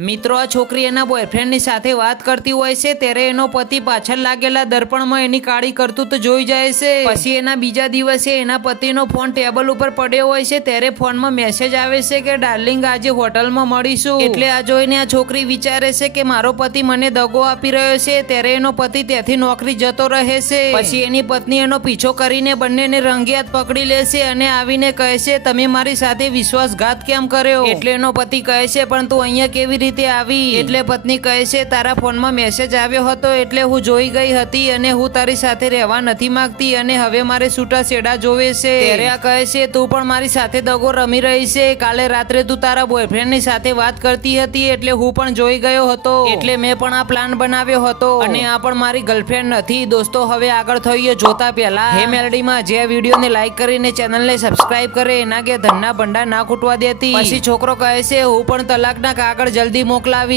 મિત્રો આ છોકરી એના બોયફ્રેન્ડની સાથે વાત કરતી હોય છે ત્યારે એનો પતિ પાછળ લાગેલા દર્પણમાં એની કાળી કરતૂત જોઈ જાય છે। પછી એના બીજા દિવસે એના પતિનો ફોન ટેબલ ઉપર પડ્યો હોય છે ત્યારે ફોનમાં મેસેજ આવે છે કે ડાર્લિંગ આજે હોટલમાં મળીશું। એટલે આ જોઈને આ છોકરી વિચારે છે કે મારો પતિ મને દગો આપી રહ્યો છે। ત્યારે એનો પતિ ત્યાંથી નોકરી જતો રહે છે। પછી એની પત્ની એનો પીછો કરીને બંનેને રંગિયાત પકડી લે છે અને આવીને કહે છે તમે મારી સાથે વિશ્વાસઘાત કેમ કર્યો? એટલે એનો પતિ કહે છે પણ તું અહીંયા કેવી આવી? એટલે પત્ની કહે છે તારા ફોનમાં મેસેજ આવ્યો હતો એટલે હું જોઈ ગઈ હતી અને હું તારી સાથે રહેવા નથી માંગતી અને હવે મારે છૂટા છેડા જોવે છે। ત્યારે આ કહે છે તું પણ મારી સાથે દગો રમી રહી છે। કાલે રાત્રે તું તારા બોયફ્રેન્ડની સાથે વાત કરતી હતી એટલે હું પણ જોઈ ગયો હતો એટલે મેં પણ આ પ્લાન બનાવ્યો હતો અને આ પણ મારી ગર્લફ્રેન્ડ નથી। દોસ્તો હવે આગળ થઈએ જોતા પહેલા હે મેલડીમાં જે વિડીયોને લાઈક કરીને ચેનલને સબસ્ક્રાઇબ કરે એના કે ધનના ભંડાર ના ખૂટવા દેતી। પછી છોકરો કહે છે હું પણ તલાકના કાગળ જલ્દી મોકલાવી।